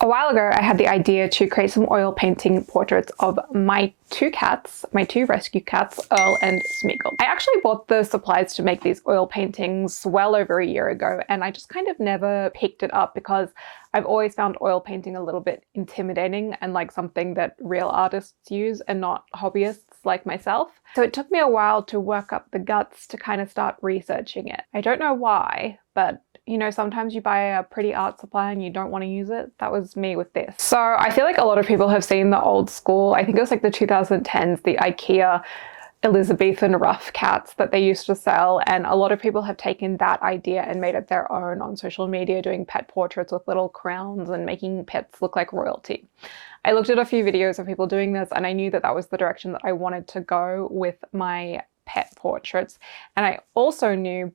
A while ago, I had the idea to create some oil painting portraits of my two cats, my two rescue cats, Earl and Smeagol. I actually bought the supplies to make these oil paintings well over a year ago, and I just kind of never picked it up because I've always found oil painting a little bit intimidating and like something that real artists use and not hobbyists like myself. So it took me a while to work up the guts to kind of start researching it. I don't know why, but you know, sometimes you buy a pretty art supply and you don't want to use it. That was me with this. So I feel like a lot of people have seen the old school, I think it was like the 2010s, the IKEA Elizabethan rough cats that they used to sell, and a lot of people have taken that idea and made it their own on social media, doing pet portraits with little crowns and making pets look like royalty. I looked at a few videos of people doing this and I knew that that was the direction that I wanted to go with my pet portraits, and I also knew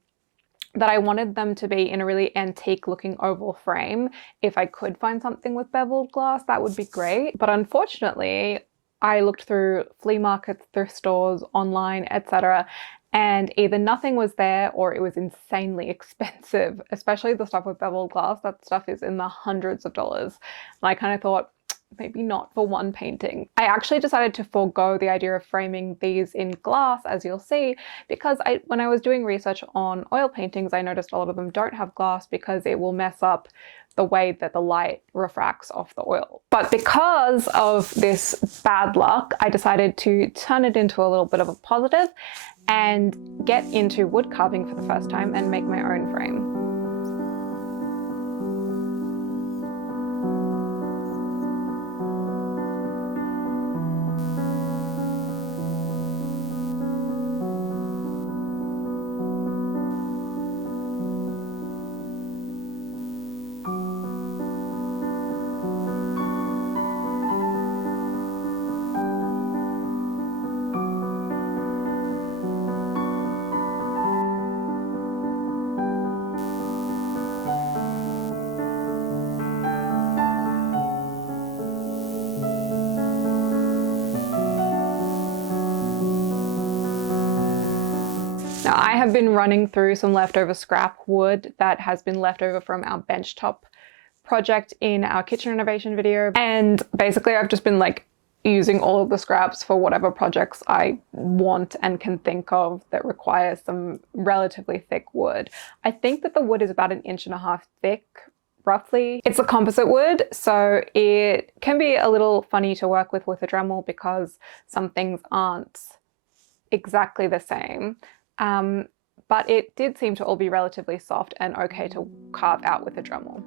that I wanted them to be in a really antique looking oval frame. If I could find something with beveled glass, that would be great. But unfortunately, I looked through flea markets, thrift stores, online, etc., and either nothing was there or it was insanely expensive, especially the stuff with beveled glass. That stuff is in the hundreds of dollars. And I kind of thought, maybe not for one painting. I actually decided to forego the idea of framing these in glass, as you'll see, because when I was doing research on oil paintings, I noticed a lot of them don't have glass because it will mess up the way that the light refracts off the oil. But because of this bad luck, I decided to turn it into a little bit of a positive and get into wood carving for the first time and make my own frame. Now, I have been running through some leftover scrap wood that has been left over from our benchtop project in our kitchen renovation video. And basically I've just been like using all of the scraps for whatever projects I want and can think of that require some relatively thick wood. I think that the wood is about 1.5 inches thick, roughly. It's a composite wood, so it can be a little funny to work with a Dremel because some things aren't exactly the same. But it did seem to all be relatively soft and okay to carve out with a Dremel.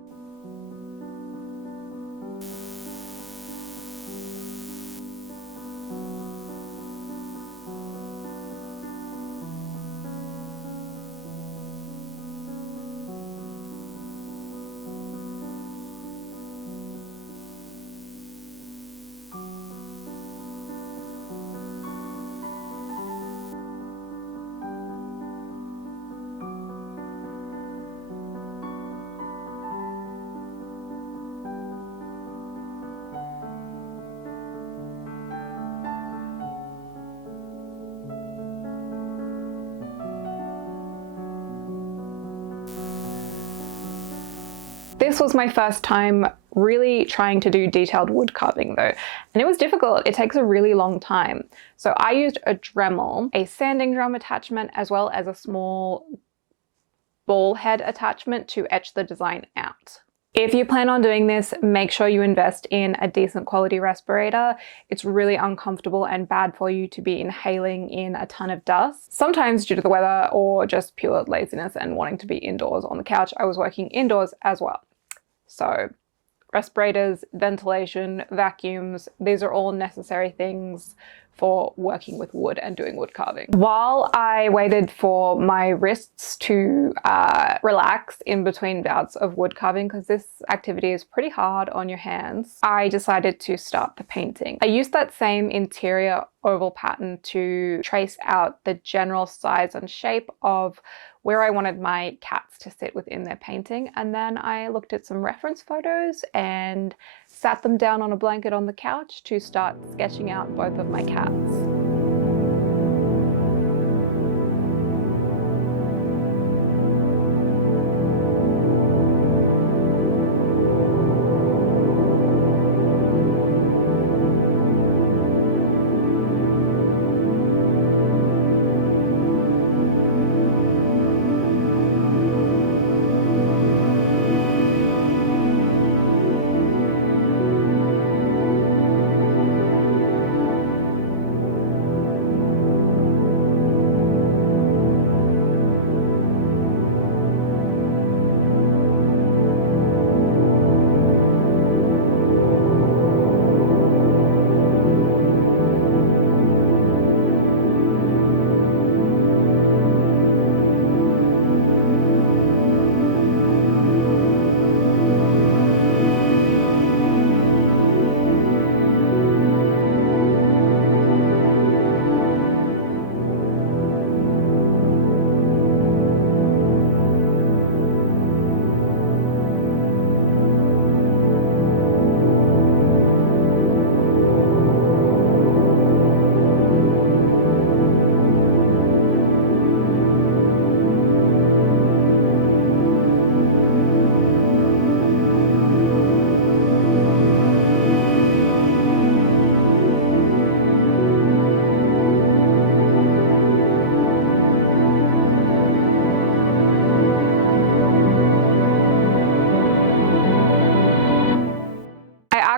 This was my first time really trying to do detailed wood carving though, and it was difficult. It takes a really long time. So I used a Dremel, a sanding drum attachment, as well as a small ball head attachment to etch the design out. If you plan on doing this, make sure you invest in a decent quality respirator. It's really uncomfortable and bad for you to be inhaling in a ton of dust. Sometimes due to the weather or just pure laziness and wanting to be indoors on the couch, I was working indoors as well. So respirators, ventilation, vacuums, these are all necessary things for working with wood and doing wood carving. While I waited for my wrists to relax in between bouts of wood carving, because this activity is pretty hard on your hands, I decided to start the painting. I used that same interior oval pattern to trace out the general size and shape of where I wanted my cats to sit within their painting, and then I looked at some reference photos and sat them down on a blanket on the couch to start sketching out both of my cats.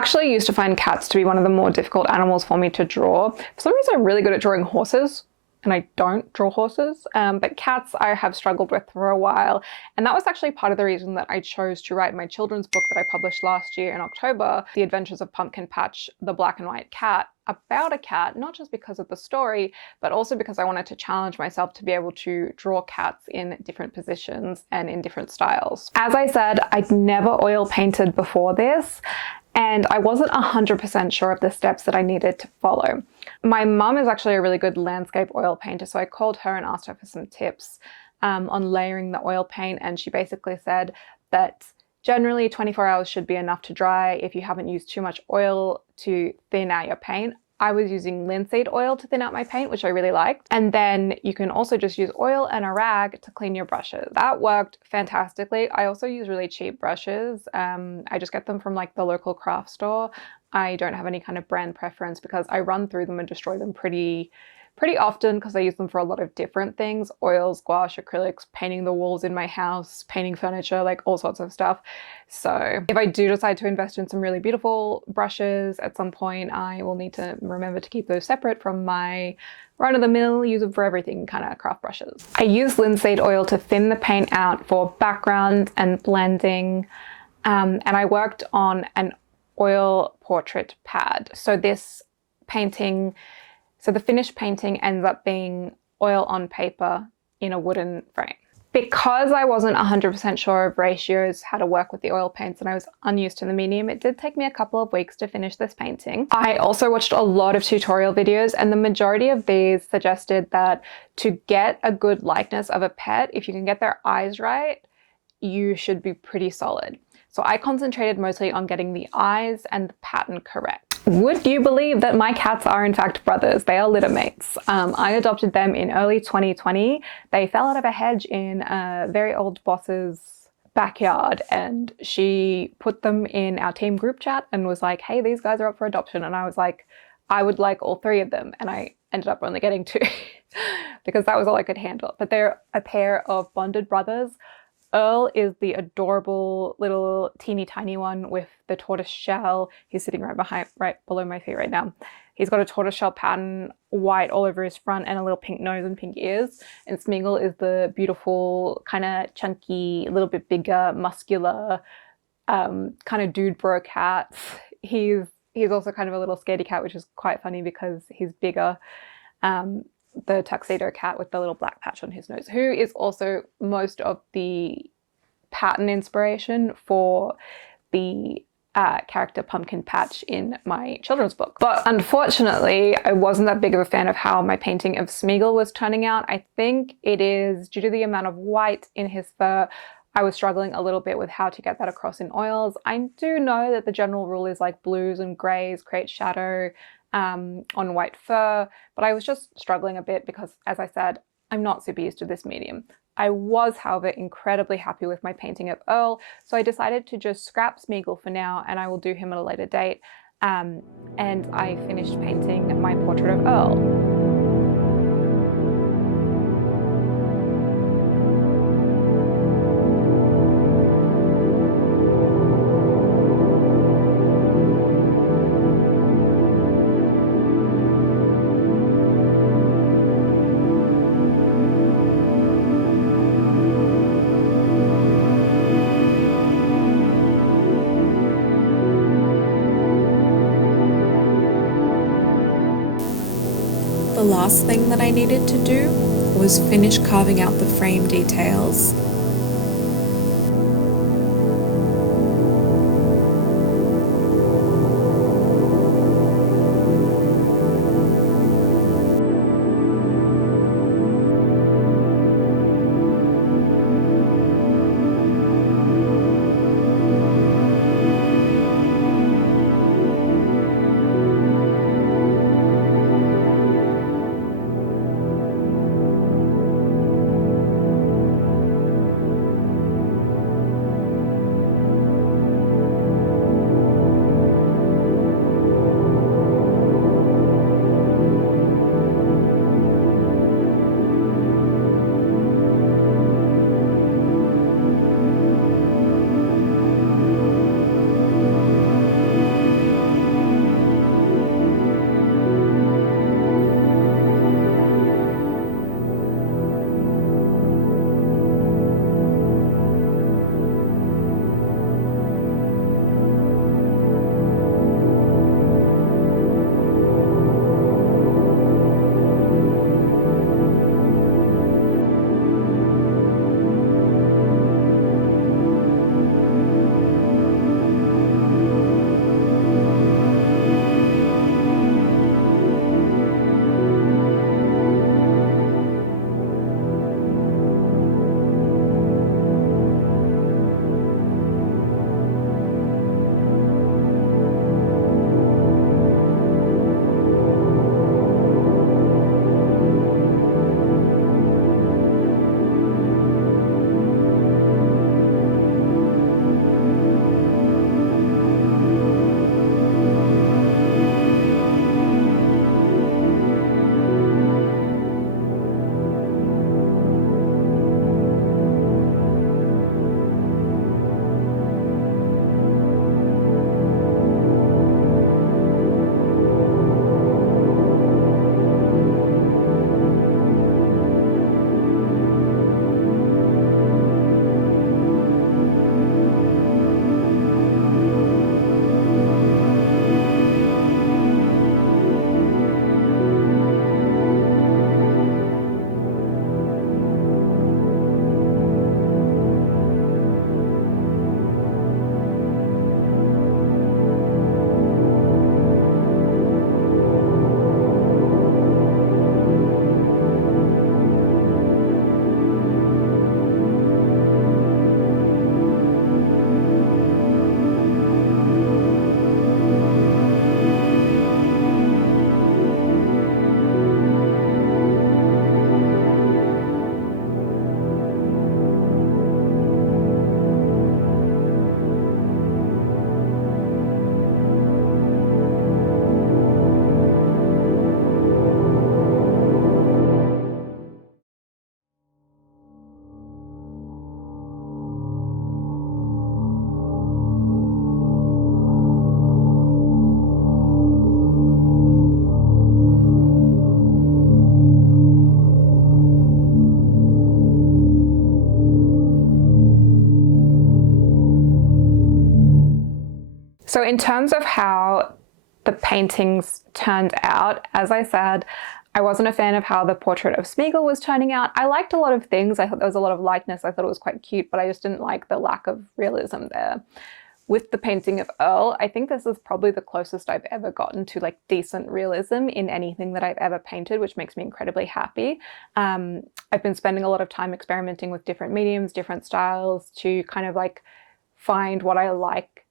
actually used to find cats to be one of the more difficult animals for me to draw. For some reason, I'm really good at drawing horses, and I don't draw horses, but cats I have struggled with for a while. And that was actually part of the reason that I chose to write my children's book that I published last year in October, The Adventures of Pumpkin Patch, the Black and White Cat, about a cat, not just because of the story, but also because I wanted to challenge myself to be able to draw cats in different positions and in different styles. As I said, I'd never oil painted before this, and I wasn't 100% sure of the steps that I needed to follow. My mum is actually a really good landscape oil painter, so I called her and asked her for some tips on layering the oil paint, and she basically said that generally 24 hours should be enough to dry if you haven't used too much oil to thin out your paint. I was using linseed oil to thin out my paint, which I really liked. And then you can also just use oil and a rag to clean your brushes. That worked fantastically. I also use really cheap brushes. I just get them from like the local craft store. I don't have any kind of brand preference because I run through them and destroy them pretty often because I use them for a lot of different things: oils, gouache, acrylics, painting the walls in my house, painting furniture, like all sorts of stuff. So if I do decide to invest in some really beautiful brushes at some point, I will need to remember to keep those separate from my run-of-the-mill, use them for everything kind of craft brushes. I use linseed oil to thin the paint out for background and blending, and I worked on an oil portrait pad. So this painting, so the finished painting ends up being oil on paper in a wooden frame. Because I wasn't 100% sure of ratios, how to work with the oil paints, and I was unused to the medium, it did take me a couple of weeks to finish this painting. I also watched a lot of tutorial videos, and the majority of these suggested that to get a good likeness of a pet, if you can get their eyes right, you should be pretty solid. So I concentrated mostly on getting the eyes and the pattern correct. Would you believe that my cats are in fact brothers? They are litter mates. I adopted them in early 2020. They fell out of a hedge in a very old boss's backyard, and she put them in our team group chat and was like, hey, these guys are up for adoption. And I was like, I would like all three of them. And I ended up only getting two because that was all I could handle. But they're a pair of bonded brothers. Earl is the adorable little teeny tiny one with the tortoise shell. He's sitting right below my feet right now. He's got a tortoise shell pattern, white all over his front, and a little pink nose and pink ears. And Smeagol is the beautiful, kind of chunky, a little bit bigger, muscular, kind of dude bro cat. He's also kind of a little scaredy cat, which is quite funny because he's bigger. The tuxedo cat with the little black patch on his nose, who is also most of the pattern inspiration for the character Pumpkin Patch in my children's book. But unfortunately, I wasn't that big of a fan of how my painting of Smeagol was turning out. I think it is due to the amount of white in his fur. I was struggling a little bit with how to get that across in oils. I do know that the general rule is like blues and grays create shadow on white fur, but I was just struggling a bit because, as I said, I'm not super used to this medium. I was, however, incredibly happy with my painting of Earl, so I decided to just scrap Smeagol for now, and I will do him at a later date. And I finished painting my portrait of Earl. The last thing that I needed to do was finish carving out the frame details. So in terms of how the paintings turned out, as I said, I wasn't a fan of how the portrait of Smeagol was turning out. I liked a lot of things. I thought there was a lot of likeness. I thought it was quite cute, but I just didn't like the lack of realism there. With the painting of Earl, I think this is probably the closest I've ever gotten to like decent realism in anything that I've ever painted, which makes me incredibly happy. I've been spending a lot of time experimenting with different mediums, different styles to kind of like find what I like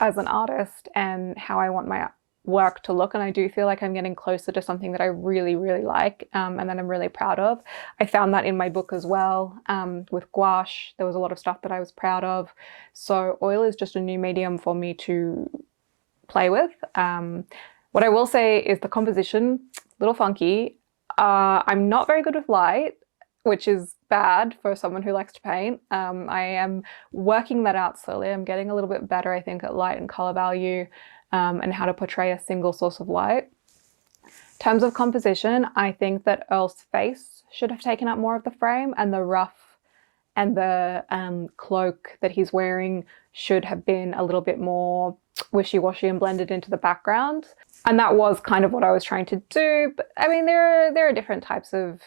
as an artist and how I want my work to look, and I do feel like I'm getting closer to something that I really, really like and that I'm really proud of. I found that in my book as well. With gouache, there was a lot of stuff that I was proud of. So oil is just a new medium for me to play with. What I will say is the composition, a little funky. I'm not very good with light, which is bad for someone who likes to paint. I am working that out slowly. I'm getting a little bit better, I think, at light and color value. And how to portray a single source of light. In terms of composition, I think that Earl's face should have taken up more of the frame, and the ruff and the cloak that he's wearing should have been a little bit more wishy-washy and blended into the background. And that was kind of what I was trying to do. But I mean, there are different types of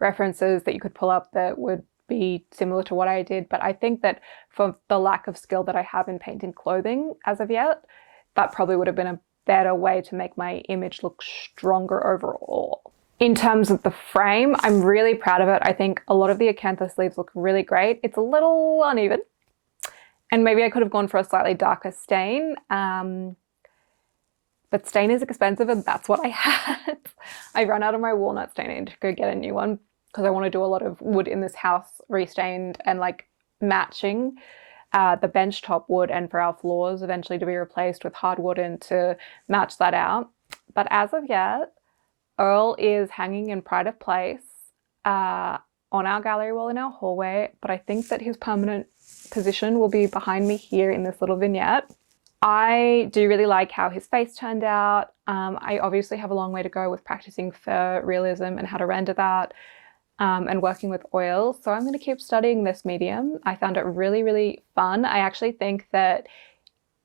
references that you could pull up that would be similar to what I did. But I think that for the lack of skill that I have in painting clothing as of yet, that probably would have been a better way to make my image look stronger overall. In terms of the frame, I'm really proud of it. I think a lot of the acanthus leaves look really great. It's a little uneven, and maybe I could have gone for a slightly darker stain. But stain is expensive, and that's what I had. I ran out of my walnut stain. I need to go get a new one because I want to do a lot of wood in this house restained and like matching the benchtop wood, and for our floors eventually to be replaced with hardwood and to match that out. But as of yet, Earl is hanging in pride of place on our gallery wall in our hallway, but I think that his permanent position will be behind me here in this little vignette. I do really like how his face turned out. I obviously have a long way to go with practicing fur realism and how to render that. And working with oil. So I'm going to keep studying this medium. I found it really, really fun. I actually think that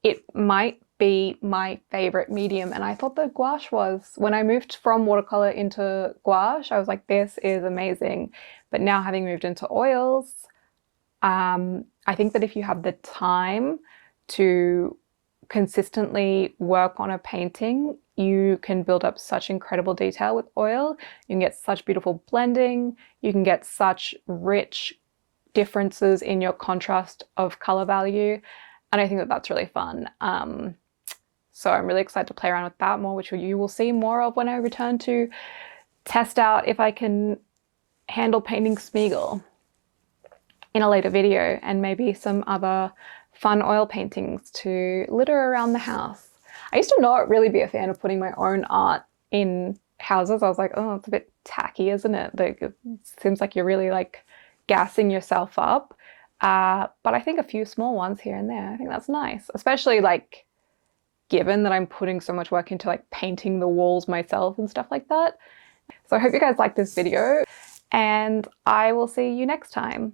it might be my favorite medium. And I thought that gouache was. When I moved from watercolor into gouache, I was like, this is amazing. But now having moved into oils, I think that if you have the time to consistently work on a painting, you can build up such incredible detail with oil. You can get such beautiful blending. You can get such rich differences in your contrast of color value. And I think that that's really fun. So I'm really excited to play around with that more, which you will see more of when I return to test out if I can handle painting Smeagol in a later video, and maybe some other fun oil paintings to litter around the house. I used to not really be a fan of putting my own art in houses. I was like, oh, it's a bit tacky, isn't it? Like, it seems like you're really like gassing yourself up. But I think a few small ones here and there, I think that's nice. Especially like given that I'm putting so much work into like painting the walls myself and stuff like that. So I hope you guys like this video, and I will see you next time.